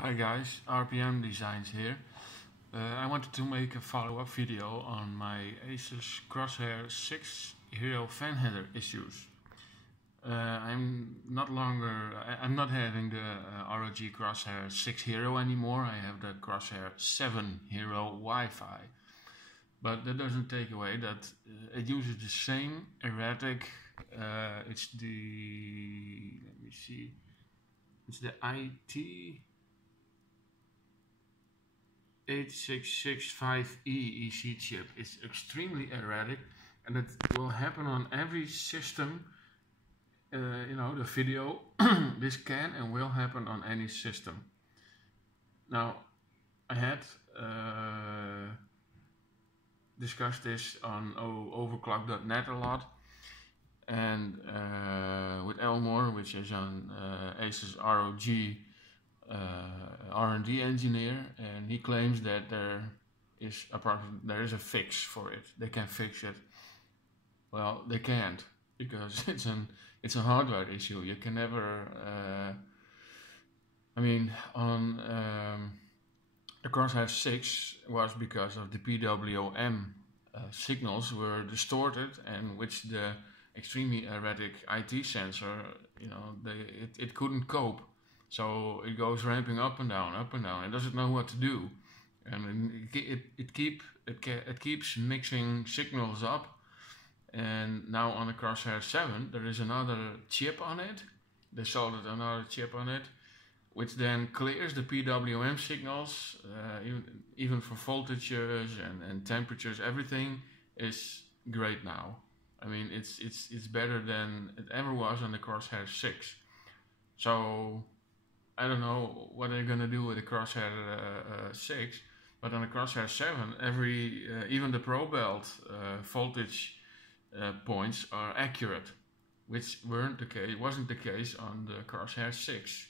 Hi guys, RPM Designs here. I wanted to make a follow-up video on my Asus Crosshair 6 Hero fan header issues. I'm not having the ROG Crosshair 6 Hero anymore. I have the Crosshair 7 Hero Wi-Fi. But that doesn't take away that it uses the same erratic, it's the, let me see, it's the IT 8665E EC chip. It's extremely erratic, and it will happen on every system. The video, this can and will happen on any system. Now, I had discussed this on overclock.net a lot, and with Elmore, which is an Asus ROG R&D engineer, and he claims that there is a fix for it. They can fix it. Well, they can't, because it's a hardware issue. You can never. On the Crosshair 6 was because of the PWM signals were distorted, and which the extremely erratic IT sensor, it couldn't cope. So it goes ramping up and down. It doesn't know what to do, and it keeps mixing signals up. And now on the Crosshair 7, there is another chip on it. They soldered another chip on it, which then clears the PWM signals, even for voltages and temperatures. Everything is great now. I mean, it's better than it ever was on the Crosshair 6. So I don't know what they're gonna do with the Crosshair 6, but on the Crosshair 7, even the Pro Belt voltage points are accurate, which wasn't the case on the Crosshair 6.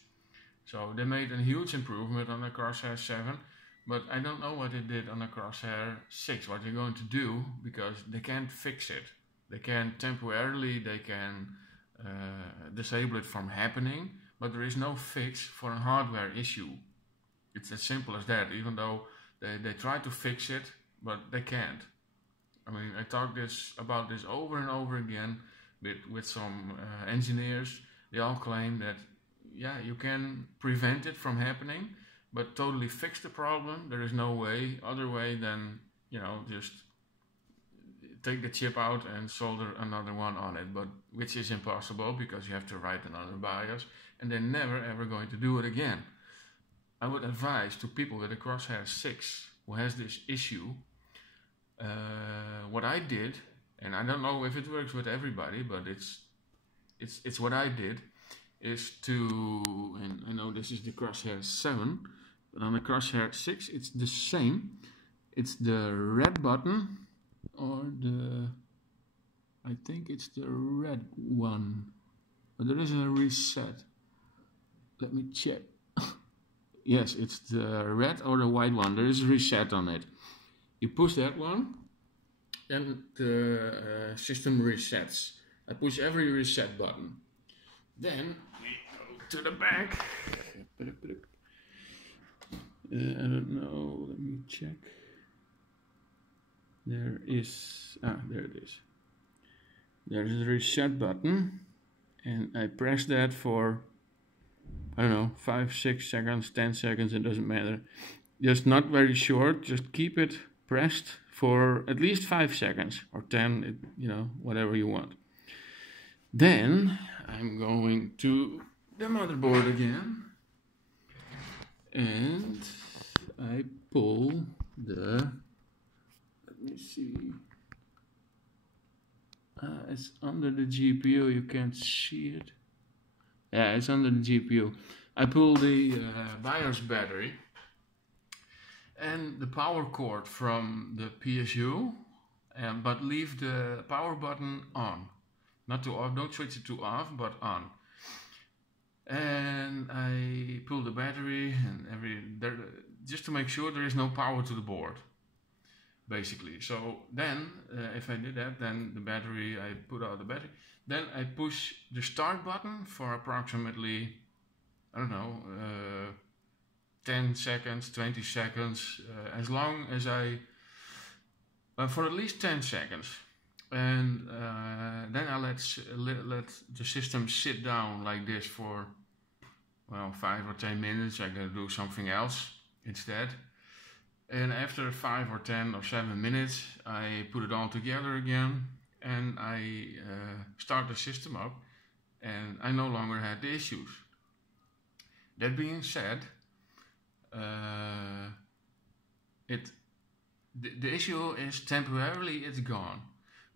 So they made a huge improvement on the Crosshair 7, but I don't know what they did on the Crosshair 6, what they're going to do, because they can't fix it. They can temporarily, disable it from happening, but there is no fix for a hardware issue. It's as simple as that, even though they try to fix it, but they can't. I mean, I talked about this over and over again with some engineers. They all claim that, yeah, you can prevent it from happening, but totally fix the problem, there is no other way than, just take the chip out and solder another one on it, but which is impossible because you have to write another BIOS, and they're never ever going to do it again. I would advise to people with a Crosshair 6 who has this issue, what I did, and I don't know if it works with everybody, but it's what I did, is to, and I know this is the Crosshair 7, but on the Crosshair 6 it's the same. It's the red button, or I think it's the red one, but there is a reset. Let me check. Yes, it's the red or the white one. There is a reset on it. You push that one, then the system resets. I push every reset button. Then we go to the back. I don't know, let me check. There it is. There's the reset button, and I press that for, I don't know, 5, 6 seconds, 10 seconds, it doesn't matter. Just not very short, just keep it pressed for at least 5 seconds or 10, whatever you want. Then I'm going to the motherboard again, and I pull the, let me see, it's under the GPU, you can't see it. Yeah, it's under the GPU. I pull the BIOS battery and the power cord from the PSU, but leave the power button on. Not to off, don't switch it to off, but on. And I pull the battery and just to make sure there is no power to the board, basically. So then, if I did that, then the battery, I put out the battery. Then I push the start button for approximately, I don't know, 10 seconds, 20 seconds, as long as for at least 10 seconds. And then I let the system sit down like this for, well, 5 or 10 minutes. I gotta do something else instead. And after 5 or 10 or 7 minutes, I put it all together again and I start the system up, and I no longer had the issues. That being said, the issue is temporarily it's gone.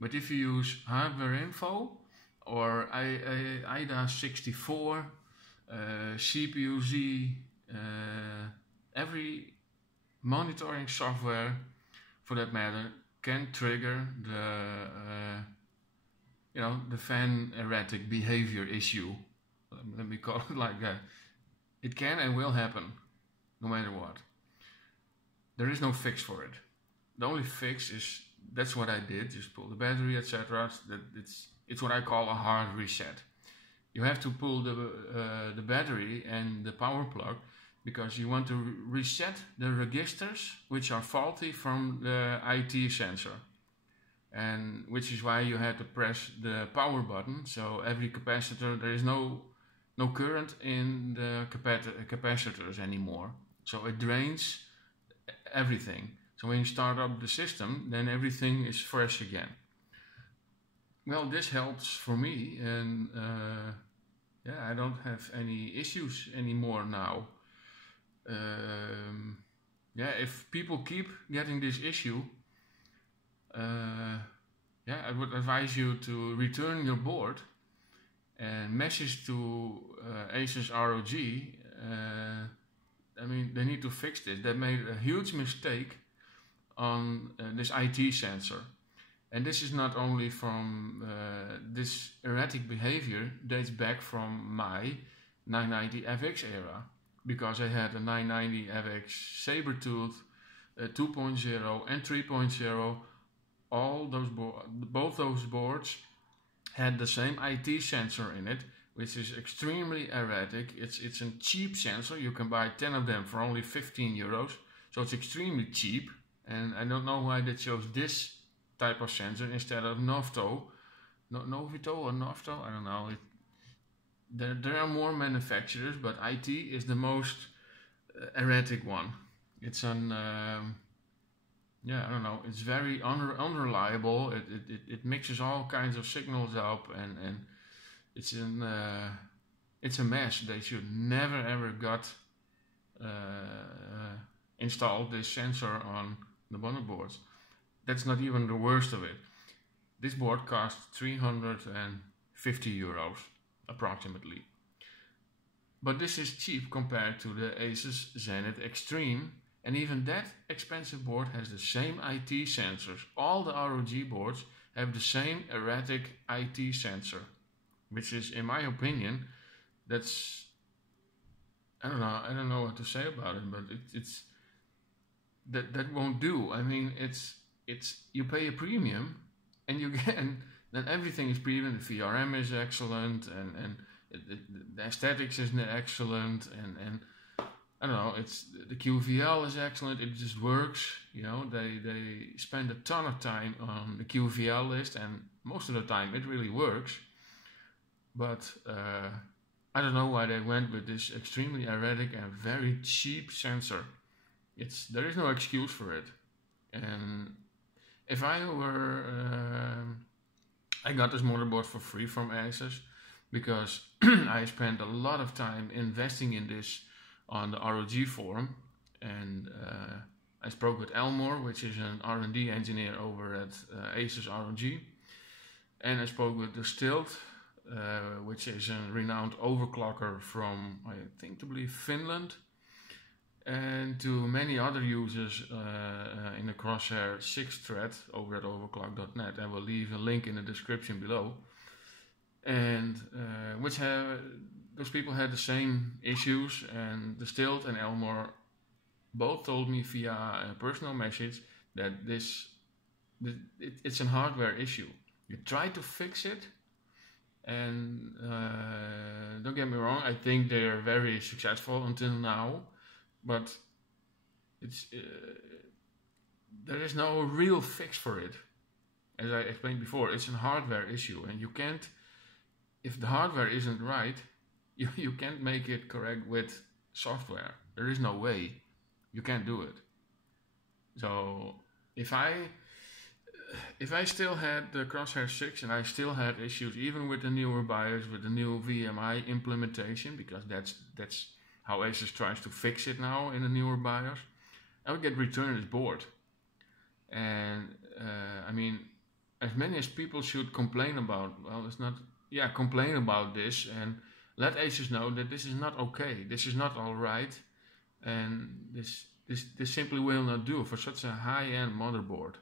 But if you use hardware info or IDA64, CPU-Z, every monitoring software for that matter can trigger the fan erratic behavior issue. Let me call it like that. It can and will happen, no matter what. There is no fix for it. The only fix is, that's what I did, just pull the battery, etc. It's what I call a hard reset. You have to pull the battery and the power plug because you want to reset the registers which are faulty from the IT sensor. And which is why you had to press the power button. So every capacitor, there is no current in the capacitors anymore. So it drains everything. So when you start up the system, then everything is fresh again. Well, this helps for me, and I don't have any issues anymore now. If people keep getting this issue, I would advise you to return your board and message to Asus ROG. They need to fix this. They made a huge mistake on this IT sensor. And this is not only from this erratic behavior dates back from my 990 FX era, because I had a 990 FX Sabertooth 2.0 and 3.0. Both those boards had the same IT sensor in it, which is extremely erratic. It's a cheap sensor. You can buy 10 of them for only 15 euros. So it's extremely cheap. And I don't know why they chose this type of sensor instead of Novito or Novito. I don't know. There are more manufacturers, but IT is the most erratic one. It's it's very unreliable. It mixes all kinds of signals up, and it's a mess. They should never ever got installed this sensor on the motherboards. That's not even the worst of it. This board costs 350 euros approximately. But this is cheap compared to the Asus Zenith Extreme, and even that expensive board has the same IT sensors. All the ROG boards have the same erratic IT sensor, which is, in my opinion, I don't know what to say about it, but that won't do. It's you pay a premium and you get, and then everything is premium. The VRM is excellent, and the aesthetics is excellent, and I don't know, the QVL is excellent. It just works. They spend a ton of time on the QVL list, and most of the time it really works. But I don't know why they went with this extremely erratic and very cheap sensor. There is no excuse for it. And if I got this motherboard for free from Asus because I spent a lot of time investing in this on the ROG forum, and I spoke with Elmore, which is an R&D engineer over at Asus ROG, and I spoke with the Stilt, which is a renowned overclocker from, I think to believe, Finland, and to many other users in the Crosshair 6 thread over at overclock.net. I will leave a link in the description below. And those people had the same issues, and the Stilt and Elmore both told me via a personal message that it's a hardware issue. You try to fix it, and don't get me wrong, I think they're very successful until now. but it's there is no real fix for it. As I explained before, it's a hardware issue, and you can't, if the hardware isn't right, you can't make it correct with software. There is no way. You can't do it. So if I still had the Crosshair 6 and I still had issues even with the newer BIOS, with the new VMI implementation, because that's how Asus tries to fix it now in the newer BIOS, I would get returned this board. And I mean, as many as people should complain about, well, it's not, yeah, complain about this and let Asus know that this is not okay, this is not all right, and this simply will not do for such a high-end motherboard.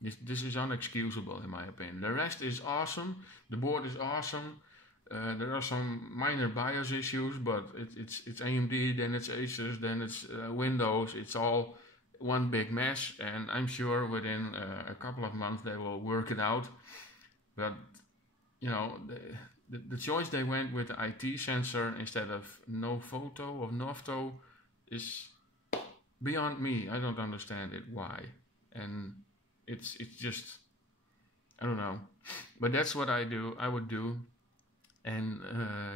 This is unexcusable in my opinion. The rest is awesome, the board is awesome, there are some minor BIOS issues, but it's AMD, then it's Asus, then it's Windows, it's all one big mess, and I'm sure within a couple of months they will work it out. But you know, the choice they went with the IT sensor instead of no photo or Nofto is beyond me. I don't understand it, why, and it's just, I don't know, but that's what I would do. And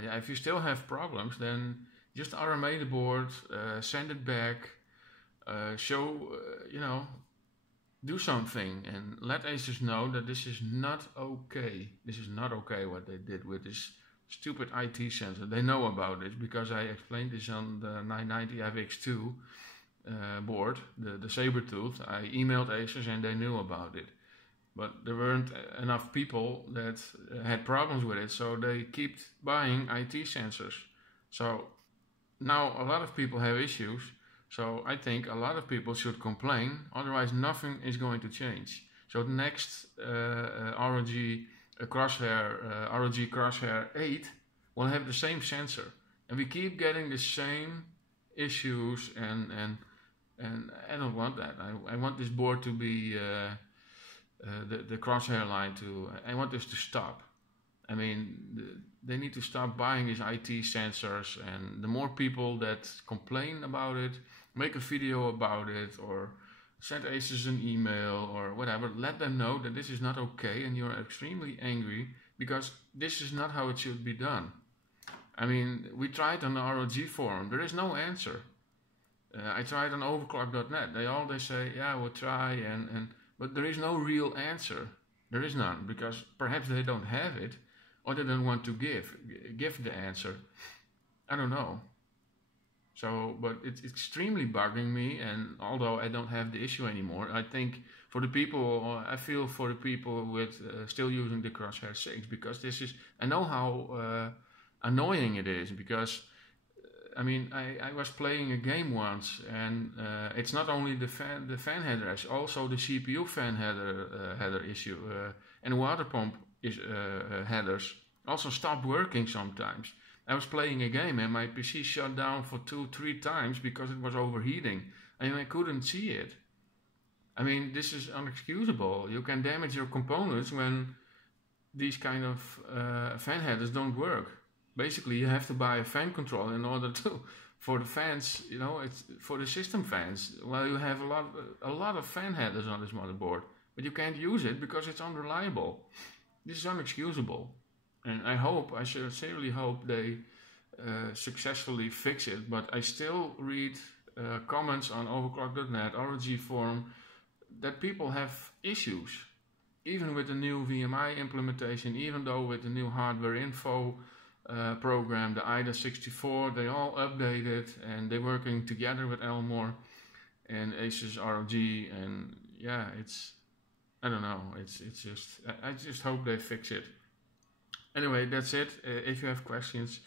yeah, if you still have problems, then just RMA the board, send it back, show, you know, do something and let Asus know that this is not okay. This is not okay what they did with this stupid IT sensor. They know about it because I explained this on the 990 FX2 board, the saber-tooth. I emailed Asus and they knew about it. But there weren't enough people that had problems with it, so they kept buying IT sensors. So now a lot of people have issues. So I think a lot of people should complain, otherwise nothing is going to change. So the next ROG Crosshair 8 will have the same sensor. And we keep getting the same issues, and I don't want that. I want this board to be the Crosshair line to, I want this to stop. I mean, they need to stop buying these IT sensors, and the more people that complain about it, make a video about it, or send Asus an email or whatever, let them know that this is not okay and you're extremely angry because this is not how it should be done. I mean, we tried on the ROG forum, there is no answer. I tried on overclock.net, they say, yeah, we'll try, but there is no real answer. There is none, because perhaps they don't have it, or they don't want to give the answer. I don't know. So, but it's extremely bugging me, and although I don't have the issue anymore, I think for the people, I feel for the people with still using the Crosshair 6, because this is, I know how annoying it is, because I mean, I was playing a game once, and it's not only the fan header, it's also the CPU fan header issue, and water pump headers also stopped working sometimes. I was playing a game and my PC shut down for 2-3 times because it was overheating, and I couldn't see it. I mean, this is unexcusable. You can damage your components when these kind of fan headers don't work. Basically, you have to buy a fan controller in order to, for the fans, you know, it's for the system fans. Well, you have a lot of fan headers on this motherboard, but you can't use it because it's unreliable. This is unexcusable, and I sincerely hope they successfully fix it. But I still read comments on overclock.net, ROG forum, that people have issues, even with the new VMI implementation, even though with the new hardware info program, the IDA64, they all updated and they're working together with Elmore and Asus ROG, and yeah, it's, I don't know, it's just, I just hope they fix it. Anyway, that's it. If you have questions,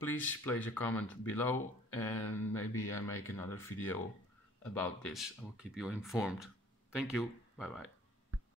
please place a comment below, and maybe I make another video about this. I will keep you informed. Thank you. Bye bye.